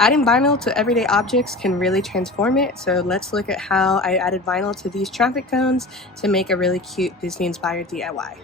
Adding vinyl to everyday objects can really transform it, so let's look at how I added vinyl to these traffic cones to make a really cute Disney-inspired DIY.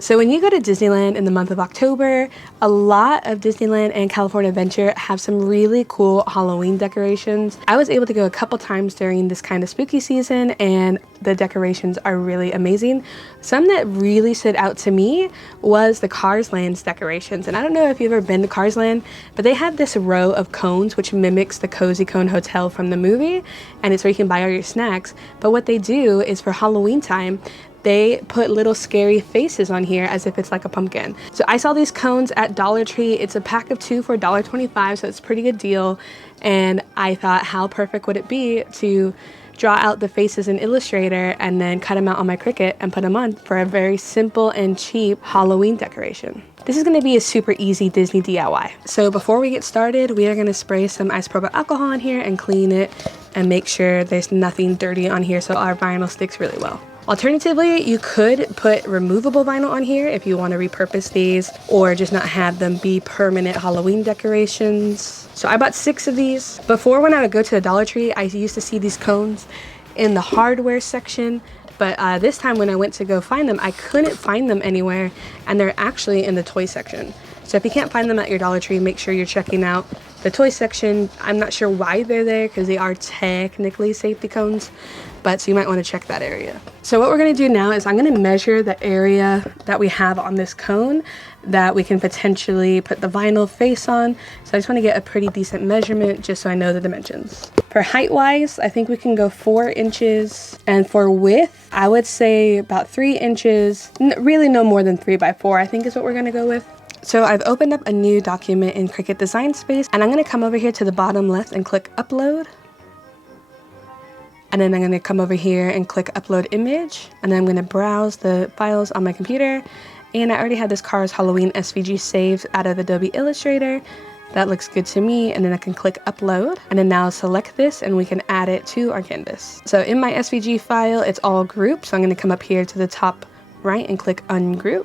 So when you go to Disneyland in the month of October, a lot of Disneyland and California Adventure have some really cool Halloween decorations. I was able to go a couple times during this kind of spooky season, and the decorations are really amazing. Some that really stood out to me was the Cars Land's decorations. And I don't know if you've ever been to Cars Land, but they have this row of cones which mimics the Cozy Cone Hotel from the movie, and it's where you can buy all your snacks. But what they do is for Halloween time, they put little scary faces on here as if it's like a pumpkin. So I saw these cones at Dollar Tree. It's a pack of 2 for $1.25, so it's a pretty good deal. And I thought, how perfect would it be to draw out the faces in Illustrator and then cut them out on my Cricut and put them on for a very simple and cheap Halloween decoration. This is going to be a super easy Disney DIY. So before we get started, we are going to spray some isopropyl alcohol on here and clean it and make sure there's nothing dirty on here so our vinyl sticks really well. Alternatively, you could put removable vinyl on here if you want to repurpose these or just not have them be permanent Halloween decorations. So I bought 6 of these. Before, when I would go to the Dollar Tree, I used to see these cones in the hardware section, but this time when I went to go find them, I couldn't find them anywhere, and they're actually in the toy section. So if you can't find them at your Dollar Tree, make sure you're checking out the toy section. I'm not sure why they're there because they are technically safety cones, but so you might want to check that area. So what we're going to do now is I'm going to measure the area that we have on this cone that we can potentially put the vinyl face on. So I just want to get a pretty decent measurement just so I know the dimensions. For height wise, I think we can go 4 inches, and for width, I would say about 3 inches, really no more than 3 by 4, I think is what we're going to go with. So I've opened up a new document in Cricut Design Space, and I'm going to come over here to the bottom left and click upload. And then I'm going to come over here and click upload image, and then I'm going to browse the files on my computer. And I already have this Cars Halloween SVG saved out of Adobe Illustrator. That looks good to me. And then I can click upload, and then now select this and we can add it to our canvas. So in my SVG file, it's all grouped. So I'm going to come up here to the top right and click ungroup.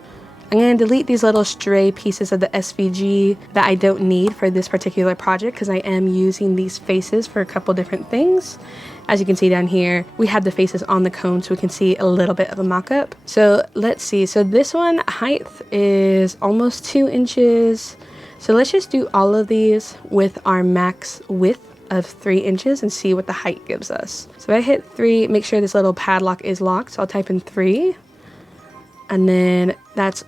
I'm going to delete these little stray pieces of the SVG that I don't need for this particular project because I am using these faces for a couple different things. As you can see down here, we have the faces on the cone so we can see a little bit of a mock-up. So let's see. So this one, height is almost 2 inches. So let's just do all of these with our max width of 3 inches and see what the height gives us. So if I hit 3, make sure this little padlock is locked. So I'll type in 3. And then that's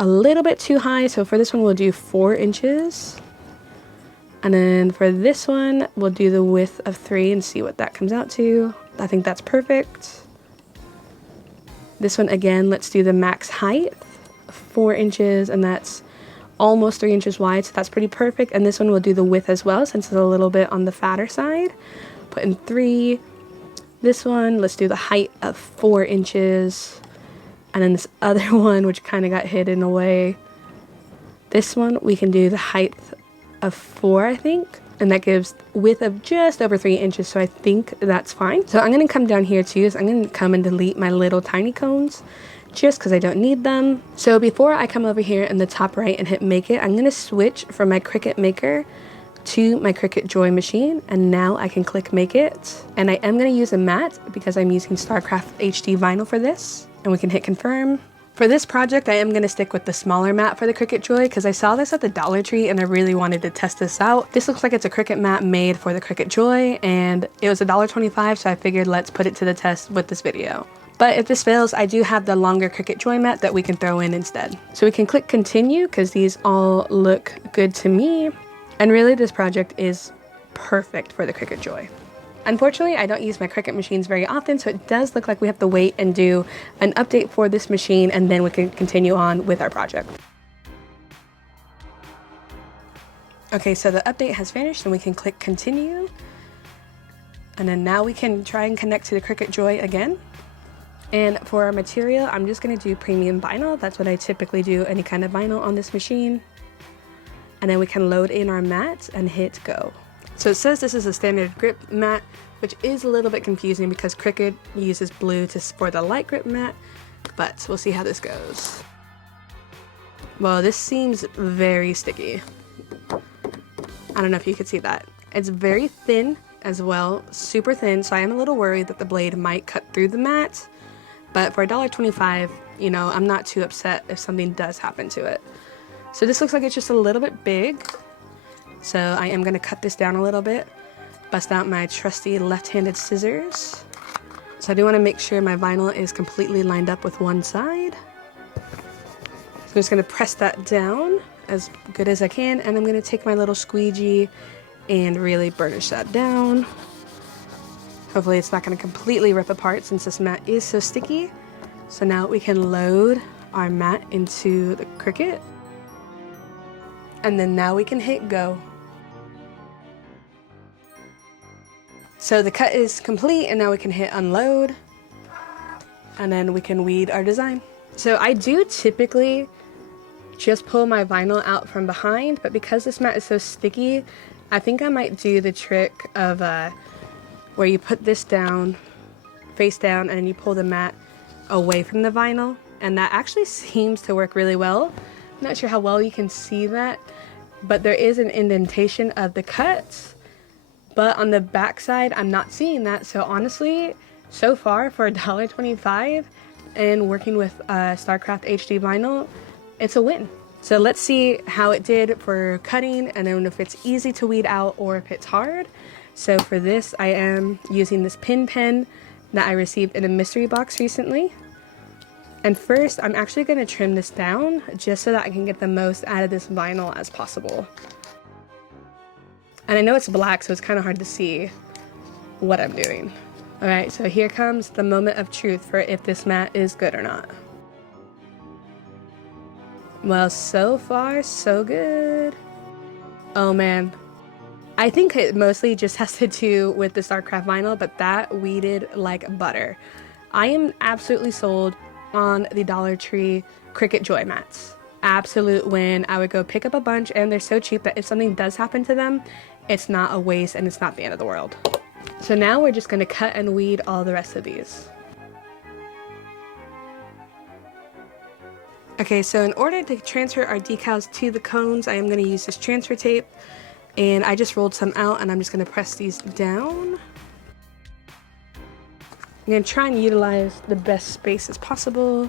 a little bit too high. So for this one, we'll do 4 inches. And then for this one, we'll do the width of 3 and see what that comes out to. I think that's perfect. This one, again, let's do the max height, 4 inches, and that's almost 3 inches wide, so that's pretty perfect. And this one we'll do the width as well, since it's a little bit on the fatter side. Put in 3. This one, let's do the height of 4 inches. And then this other one, which kind of got hidden away. This one, we can do the height of 4, I think, and that gives width of just over 3 inches, so I think that's fine. So I'm going to come down here too, so I'm going to come and delete my little tiny cones just because I don't need them. So before I come over here in the top right and hit make it, I'm going to switch from my Cricut Maker to my Cricut Joy machine, and now I can click make it. And I am going to use a matte because I'm using StarCraft HD vinyl for this, and we can hit confirm. For this project, I am going to stick with the smaller mat for the Cricut Joy because I saw this at the Dollar Tree and I really wanted to test this out. This looks like it's a Cricut mat made for the Cricut Joy, and it was $1.25, so I figured let's put it to the test with this video. But if this fails, I do have the longer Cricut Joy mat that we can throw in instead. So we can click continue because these all look good to me. And really this project is perfect for the Cricut Joy. Unfortunately, I don't use my Cricut machines very often, so it does look like we have to wait and do an update for this machine, and then we can continue on with our project. Okay, so the update has finished and we can click continue. And then now we can try and connect to the Cricut Joy again. And for our material, I'm just going to do premium vinyl. That's what I typically do, any kind of vinyl on this machine. And then we can load in our mat and hit go. So it says this is a standard grip mat, which is a little bit confusing because Cricut uses blue for the light grip mat, but we'll see how this goes. Well, this seems very sticky. I don't know if you could see that. It's very thin as well, super thin, so I am a little worried that the blade might cut through the mat, but for $1.25, you know, I'm not too upset if something does happen to it. So this looks like it's just a little bit big, so I am going to cut this down a little bit, bust out my trusty left-handed scissors. So I do want to make sure my vinyl is completely lined up with one side. So I'm just going to press that down as good as I can, and I'm going to take my little squeegee and really burnish that down. Hopefully it's not going to completely rip apart since this mat is so sticky. So now we can load our mat into the Cricut. And then now we can hit go. So the cut is complete, and now we can hit unload. And then we can weed our design. So I do typically just pull my vinyl out from behind, but because this mat is so sticky, I think I might do the trick of where you put this down, face down, and then you pull the mat away from the vinyl, and that actually seems to work really well. I'm not sure how well you can see that, but there is an indentation of the cuts, but on the back side I'm not seeing that. So honestly, so far for $1.25 and working with StarCraft HD vinyl, it's a win. So let's see how it did for cutting, and then if it's easy to weed out or if it's hard. So for this, I am using this pin pen that I received in a mystery box recently. And first, I'm actually going to trim this down just so that I can get the most out of this vinyl as possible. And I know it's black, so it's kind of hard to see what I'm doing. All right, so here comes the moment of truth for if this mat is good or not. Well, so far, so good. Oh man. I think it mostly just has to do with the StarCraft vinyl, but that weeded like butter. I am absolutely sold on the Dollar Tree Cricut Joy mats. Absolute win. I would go pick up a bunch, and they're so cheap that if something does happen to them, it's not a waste and it's not the end of the world. So now we're just going to cut and weed all the rest of these. Okay, so in order to transfer our decals to the cones, I am going to use this transfer tape, and I just rolled some out, and I'm just going to press these down. I'm going to try and utilize the best space as possible.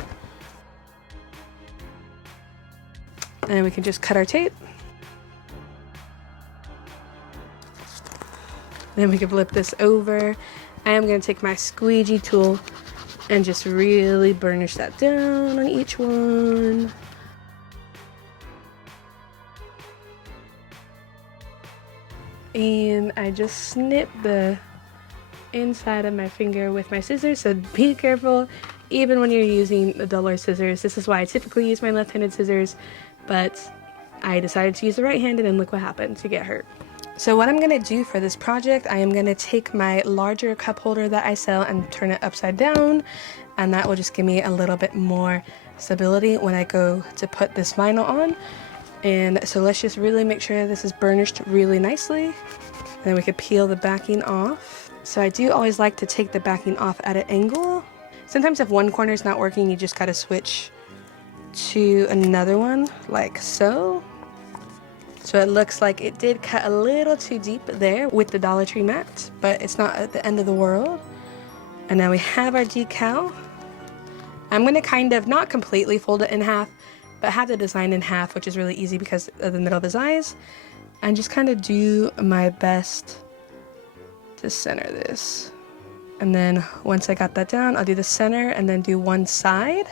And we can just cut our tape. Then we can flip this over. I am going to take my squeegee tool and just really burnish that down on each one. And I just snip the inside of my finger with my scissors, so be careful even when you're using the duller scissors. This is why I typically use my left-handed scissors, but I decided to use the right-handed, and look what happened, to get hurt. So what I'm going to do for this project, I am going to take my larger cup holder that I sell and turn it upside down, and that will just give me a little bit more stability when I go to put this vinyl on. And so let's just really make sure this is burnished really nicely, and then we could peel the backing off. So I do always like to take the backing off at an angle. Sometimes if one corner is not working, you just gotta switch to another one, like so. So it looks like it did cut a little too deep there with the Dollar Tree mat, but it's not at the end of the world. And now we have our decal. I'm going to kind of not completely fold it in half, but have the design in half, which is really easy because of the middle of his eyes. And just kind of do my best to center this. And then once I got that down, I'll do the center and then do one side,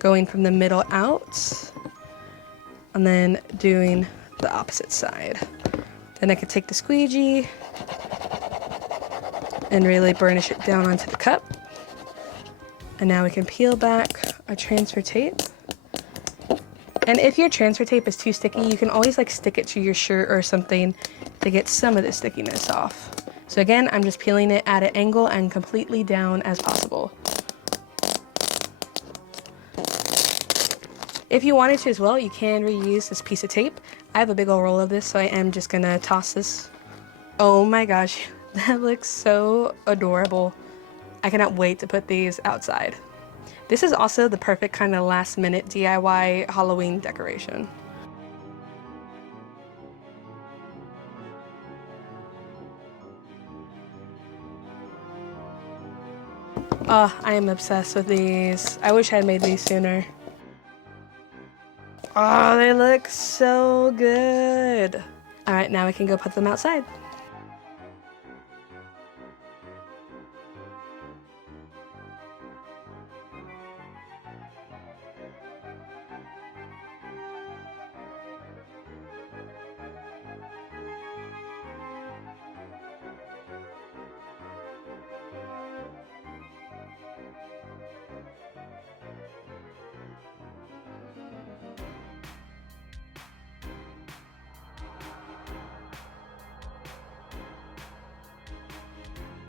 going from the middle out, and then doing the opposite side. Then I can take the squeegee and really burnish it down onto the cup. And now we can peel back our transfer tape. And if your transfer tape is too sticky, you can always like stick it to your shirt or something to get some of the stickiness off. So again, I'm just peeling it at an angle and completely down as possible. If you wanted to as well, you can reuse this piece of tape. I have a big old roll of this, so I am just gonna toss this. Oh my gosh, that looks so adorable. I cannot wait to put these outside. This is also the perfect kind of last minute DIY Halloween decoration. Oh, I am obsessed with these. I wish I had made these sooner. Oh, they look so good. All right, now we can go put them outside.